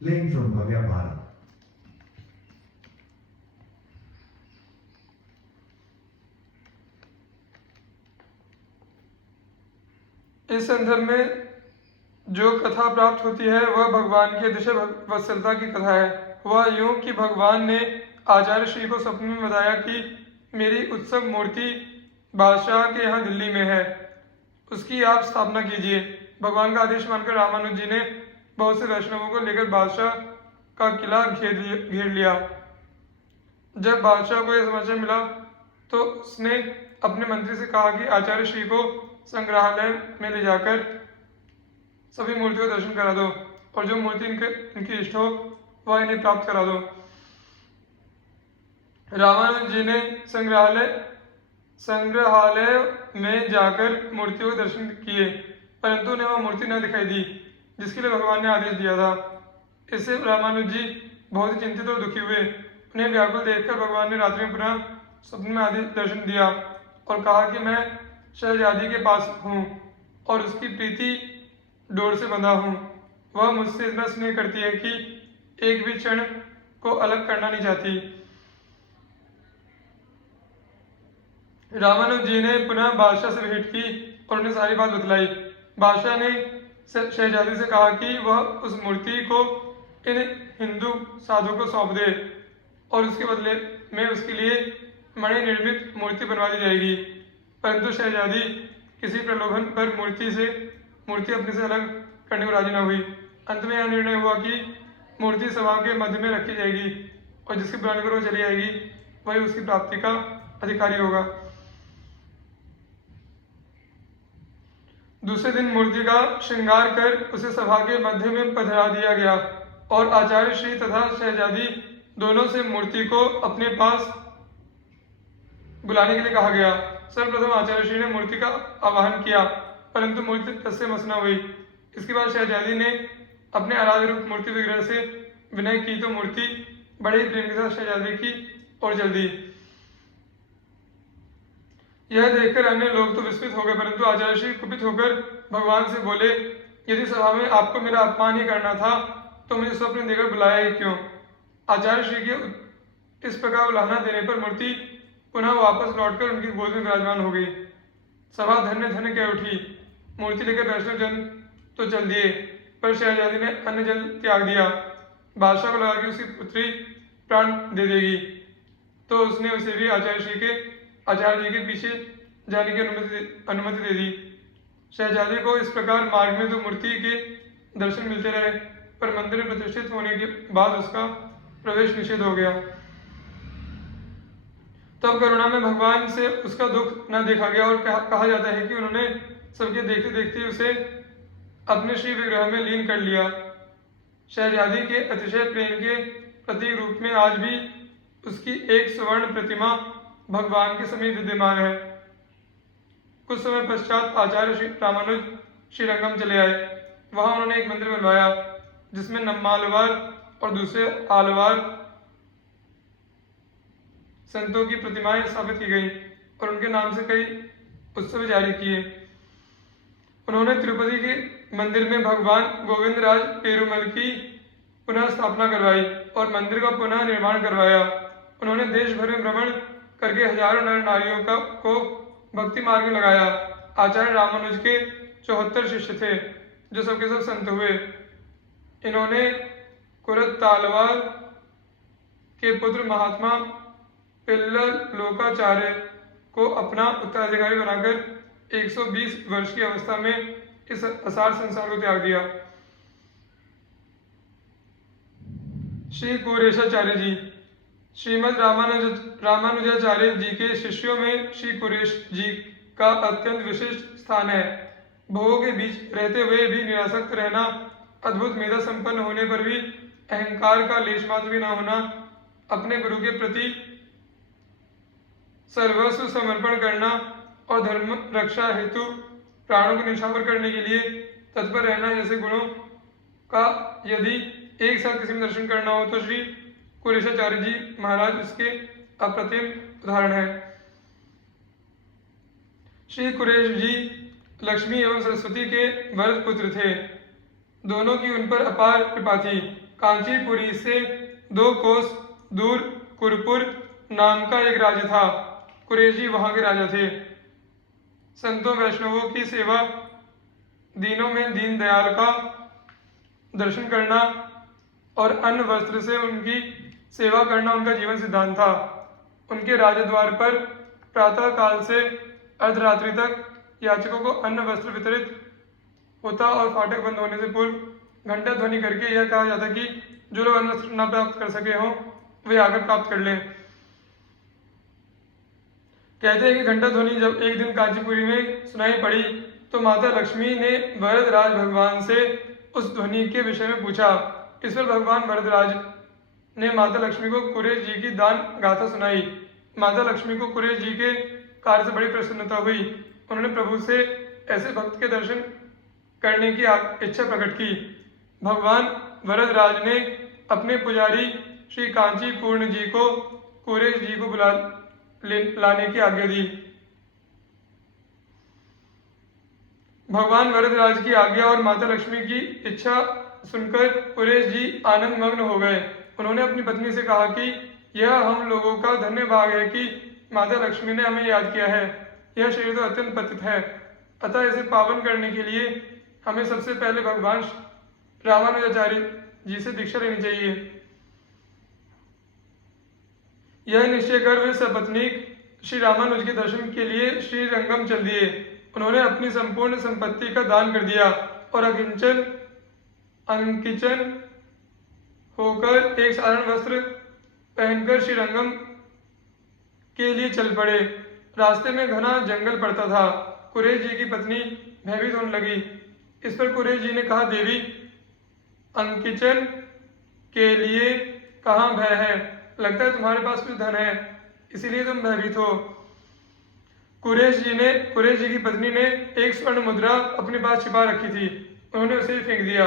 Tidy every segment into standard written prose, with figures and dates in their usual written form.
playing from Bhavya Bharat. इस संदर्भ में जो कथा प्राप्त होती है वह भगवान की अतिशय वत्सलता की कथा है। वह यूं कि भगवान ने आचार्य श्री को स्वप्न में बताया कि मेरी उत्सव मूर्ति बादशाह के यहाँ दिल्ली में है, उसकी आप स्थापना कीजिए। भगवान का आदेश मानकर रामानुज जी ने बहुत से वैष्णवों को लेकर बादशाह का किला घेर लिया। जब बादशाह को यह समाचार मिला तो उसने अपने मंत्री से कहा कि आचार्य श्री को संग्रहालय में ले जाकर सभी मूर्तियों का दर्शन करा दो और जो मूर्ति इनकी इष्ट हो वह इन्हें प्राप्त करा दो। रामानुज जी ने संग्रहालय में जाकर मूर्तियों के दर्शन किए, परंतु उन्हें वह मूर्ति न दिखाई दी जिसके लिए भगवान ने आदेश दिया था। इससे रामानुज जी बहुत ही चिंतित और दुखी हुए। उन्हें व्याकुल देखकर भगवान ने रात्रि में पुनः स्वप्न में आदि दर्शन दिया और कहा कि मैं शहजादी के पास हूँ और उसकी प्रीति डोर से बंधा हूँ। वह मुझसे इतना स्नेह करती है कि एक भी क्षण को अलग करना नहीं चाहती। रामानुज जी ने पुनः बादशाह से भेंट की और उन्हें सारी बात बतलाई। बादशाह ने शहजादी से कहा कि वह उस मूर्ति को इन हिंदू साधु को सौंप दे और उसके बदले में उसके लिए मणि निर्मित मूर्ति बनवा दी जाएगी। परंतु शहजादी किसी प्रलोभन पर मूर्ति अपने से अलग करने को राजी न हुई। अंत में यह निर्णय हुआ कि मूर्ति सभा के मध्य में रखी जाएगी और जिसकी बुलाने पर वो चली आएगी वही उसकी प्राप्ति का अधिकारी होगा। दूसरे दिन मूर्ति का श्रृंगार कर उसे सभा के मध्य में पधरा दिया गया और आचार्य श्री तथा शहजादी दोनों से मूर्ति को अपने पास बुलाने के लिए कहा गया। सर्वप्रथम आचार्य श्री ने मूर्ति का आवाहन किया, परंतु मूर्ति तस्य मस न हुई। इसके बाद शहजादी ने अपने आराध्य रूप मूर्ति विग्रह से विनय की तो मूर्ति बड़े ही प्रेम के साथ शहजादी की ओर चल दी। यह देखकर अन्य लोग तो विस्मित हो गए, परंतु आचार्य श्री कुपित होकर भगवान से बोले, यदि सभा में आपको मेरा अपमान ही करना था तो मुझे स्वप्न देकर बुलाया ही क्यों। आचार्य श्री के इस प्रकार उलाहना देने पर मूर्ति पुनः वापस लौटकर उनकी गोद में विराजमान हो गई। सभा धन्य धन्य कह उठी। मूर्ति लेकर वैष्णव जन तो चल दिए, पर शहजादी ने अन्न जल त्याग दिया। बादशाह को लगा कि उसकी पुत्री प्राण दे देगी, तो उसने उसे भी आचार्य जी के पीछे जाने की अनुमति दे दी। शहजादी को इस प्रकार मार्ग में तो मूर्ति के दर्शन मिलते रहे, पर मंदिर में प्रतिष्ठित होने के बाद उसका प्रवेश निषेध हो गया। तब करुणा में भगवान से उसका दुख न देखा गया और कहा जाता है कि उन्होंने सबके देखते देखते उसे अपने श्री विग्रह में लीन कर लिया। शहजादी के अतिशय प्रेम के प्रतीक रूप में आज भी उसकी एक स्वर्ण प्रतिमा भगवान के समीप विद्यमान है। कुछ समय पश्चात आचार्य श्री रामानुज श्रीरंगम चले आए। वहां उन्होंने एक मंदिर बनवाया जिसमें नम्मालवार और दूसरे आलवार संतों की प्रतिमाएं स्थापित की गई और उनके नाम से कई उत्सव जारी किए। उन्होंने तिरुपति के मंदिर में भगवान गोविंद राज पेरुमल की पुनः स्थापना करवाई और मंदिर का पुनः निर्माण करवाया। उन्होंने देश भर में भ्रमण करके हजारों नर नारियों को भक्ति मार्ग में लगाया। आचार्य रामानुज के 74 शिष्य थे जो सबके सब संत हुए। इन्होंने कुरत तालवार के पुत्र महात्मा पिल्लर लोकाचार्य को अपना उत्तराधिकारी बनाकर 120 वर्ष की अवस्था में इस असार संसार को त्याग दिया। श्री कुरेशाचार्य जी। श्रीमद रामानुजाचार्य जी के शिष्यों में श्री कुरेश जी का अत्यंत विशिष्ट स्थान है। भोगों के बीच रहते हुए भी निरासक्त रहना, अद्भुत मेधा संपन्न होने पर भी अहंकार का लेश मात्र भी न होना, अपने गुरु के प्रति सर्वस्व समर्पण करना और धर्म रक्षा हेतु प्राणों को निछावर करने के लिए तत्पर रहना जैसे गुणों का यदि एक साथ किसी में दर्शन करना हो तो श्री कुरेशाचार्य जी महाराज इसके अप्रतिम उदाहरण है। श्री कुरेश जी लक्ष्मी एवं सरस्वती के वरद पुत्र थे। दोनों की उन पर अपार कृपा थी। कांचीपुरी से 2 कोस दूर कुरपुर नाम का एक राज्य था। कुरैशी वहां के राजा थे। संतों वैष्णवों की सेवा, दीनों में दीन दयाल का दर्शन करना और अन्न वस्त्र से उनकी सेवा करना उनका जीवन सिद्धांत था। उनके राजद्वार पर प्रातः काल से अर्धरात्रि तक याचकों को अन्न वस्त्र वितरित होता और फाटक बंद होने से पूर्व घंटा ध्वनि करके यह कहा जाता कि जो लोग अन्न वस्त्र न प्राप्त कर सके हों वे आकर प्राप्त कर लें। कहते हैं कि घंटा ध्वनि जब एक दिन कांचीपुरी में सुनाई पड़ी तो माता लक्ष्मी ने वरदराज भगवान से उस ध्वनि के विषय में पूछा। इस पर भगवान वरदराज ने माता लक्ष्मी को कुरैश जी की दान गाथा सुनाई। माता लक्ष्मी को कुरैश जी के कार्य से बड़ी प्रसन्नता हुई। उन्होंने प्रभु से ऐसे भक्त के दर्शन करने की इच्छा प्रकट की। भगवान वरदराज ने अपने पुजारी श्री कांचीपूर्ण जी को कुरैश जी को लाने की आज्ञा दी। भगवान वरदराज की आज्ञा और माता लक्ष्मी की इच्छा सुनकर कुरैश जी आनंद मग्न हो गए। उन्होंने अपनी पत्नी से कहा कि यह हम लोगों का धन्य भाग है कि माता लक्ष्मी ने हमें याद किया है। यह शरीर तो अत्यंत पतित है, अतः इसे पावन करने के लिए हमें सबसे पहले भगवान रामानुजाचार्य जी से दीक्षा लेनी चाहिए। यह निश्चय कर वे सपत्नीक श्री रामानुज के दर्शन के लिए श्री रंगम चल दिए। उन्होंने अपनी संपूर्ण संपत्ति का दान कर दिया और अंकिचन होकर एक साधारण वस्त्र पहनकर श्रीरंगम के लिए चल पड़े। रास्ते में घना जंगल पड़ता था। कुरैश जी की पत्नी भयभीत होने लगी। इस पर कुरैश जी ने कहा, देवी, अंकिचन के लिए कहाँ भय है? लगता है तुम्हारे पास कुछ धन है, इसीलिए तुम भयभीत हो। कुरैश जी की पत्नी ने एक स्वर्ण मुद्रा अपने पास छिपा रखी थी। उन्होंने उसे फेंक दिया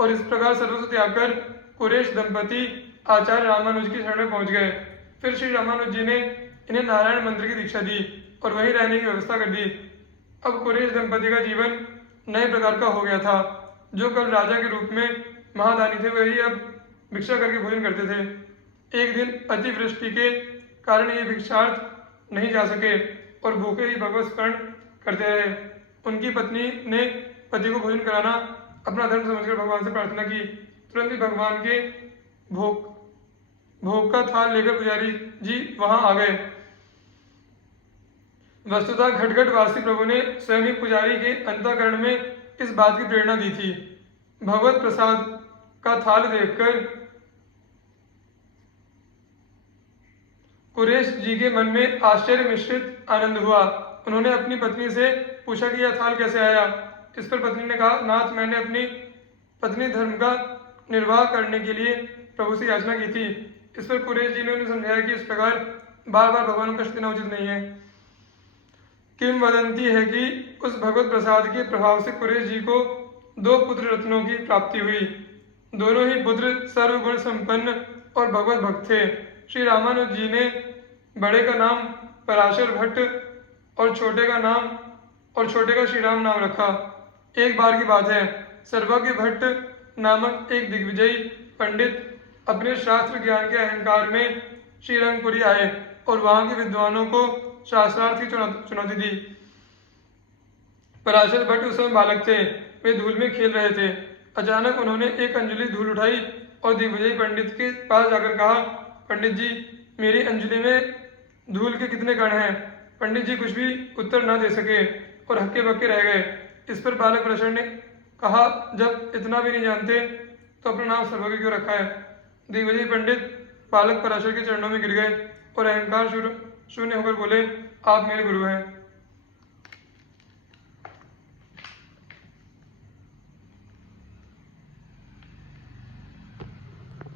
और इस प्रकार सर्वस्व त्याग कर कुरैश दंपति आचार्य रामानुज की शरण में पहुंच गए। फिर श्री रामानुज जी ने इन्हें नारायण मंत्र की दीक्षा दी और वहीं रहने की व्यवस्था कर दी। अब कुरैश दंपति का जीवन नए प्रकार का हो गया था। जो कल राजा के रूप में महादानी थे, वही अब भिक्षा करके भोजन करते थे। एक दिन अतिवृष्टि के कारण ये भिक्षार्थ नहीं जा सके और भूखे ही भगवत स्मरण करते रहे। उनकी पत्नी ने पति को भोजन कराना अपना धर्म समझकर भगवान से प्रार्थना की। तुरंत ही भगवान के भोग का थाल लेकर पुजारी जी वहां आ गए। वस्तुतः घटघट वासी प्रभु ने स्वयं ही पुजारी के अंतःकरण में इस बात की प्रेरणा दी थी। भगवत प्रसाद का थाल देखकर कुरैश जी के मन में आश्चर्य मिश्रित आनंद हुआ। उन्होंने अपनी पत्नी से पूछा कि यह थाल कैसे आया। इस पर पत्नी ने कहा, नाथ, मैंने अपनी पत्नी धर्म का निर्वाह करने के लिए प्रभु से याचना की थी। इस पर कुरैश जी ने उन्हें समझाया कि इस प्रकार बार बार भगवान को कष्ट देना उचित नहीं है। किंवदंती है कि उस भगवत प्रसाद के प्रभाव से कुरैश जी को 2 पुत्र रत्नों की प्राप्ति हुई। दोनों ही पुत्र सर्वगुण संपन्न और भगवत भक्त थे। श्री रामानुज जी ने बड़े का नाम पराशर भट्ट और छोटे का श्री राम नाम रखा। एक बार की बात है, सर्वज्ञ भट्ट नामक एक दिग्विजयी पंडित अपने शास्त्र ज्ञान के अहंकार में श्रीरंगपुरी आए और वहां के विद्वानों को शास्त्रार्थ की चुनौती दी। पराशर भट्ट उस समय बालक थे। वे धूल में खेल रहे थे। अचानक उन्होंने एक अंजलि धूल उठाई और दिग्विजयी पंडित के पास जाकर कहा, पंडित जी, मेरी अंजलि में धूल के कितने कण हैं? पंडित जी कुछ भी उत्तर न दे सके और हक्के बक्के रह गए। इस पर बालक पराशर ने कहा, जब इतना भी नहीं जानते तो अपना नाम सर्वज्ञ क्यों रखा है? दिग्विजयी पंडित बालक पराशर के चरणों में गिर गए और अहंकार शून्य होकर बोले, आप मेरे गुरु हैं।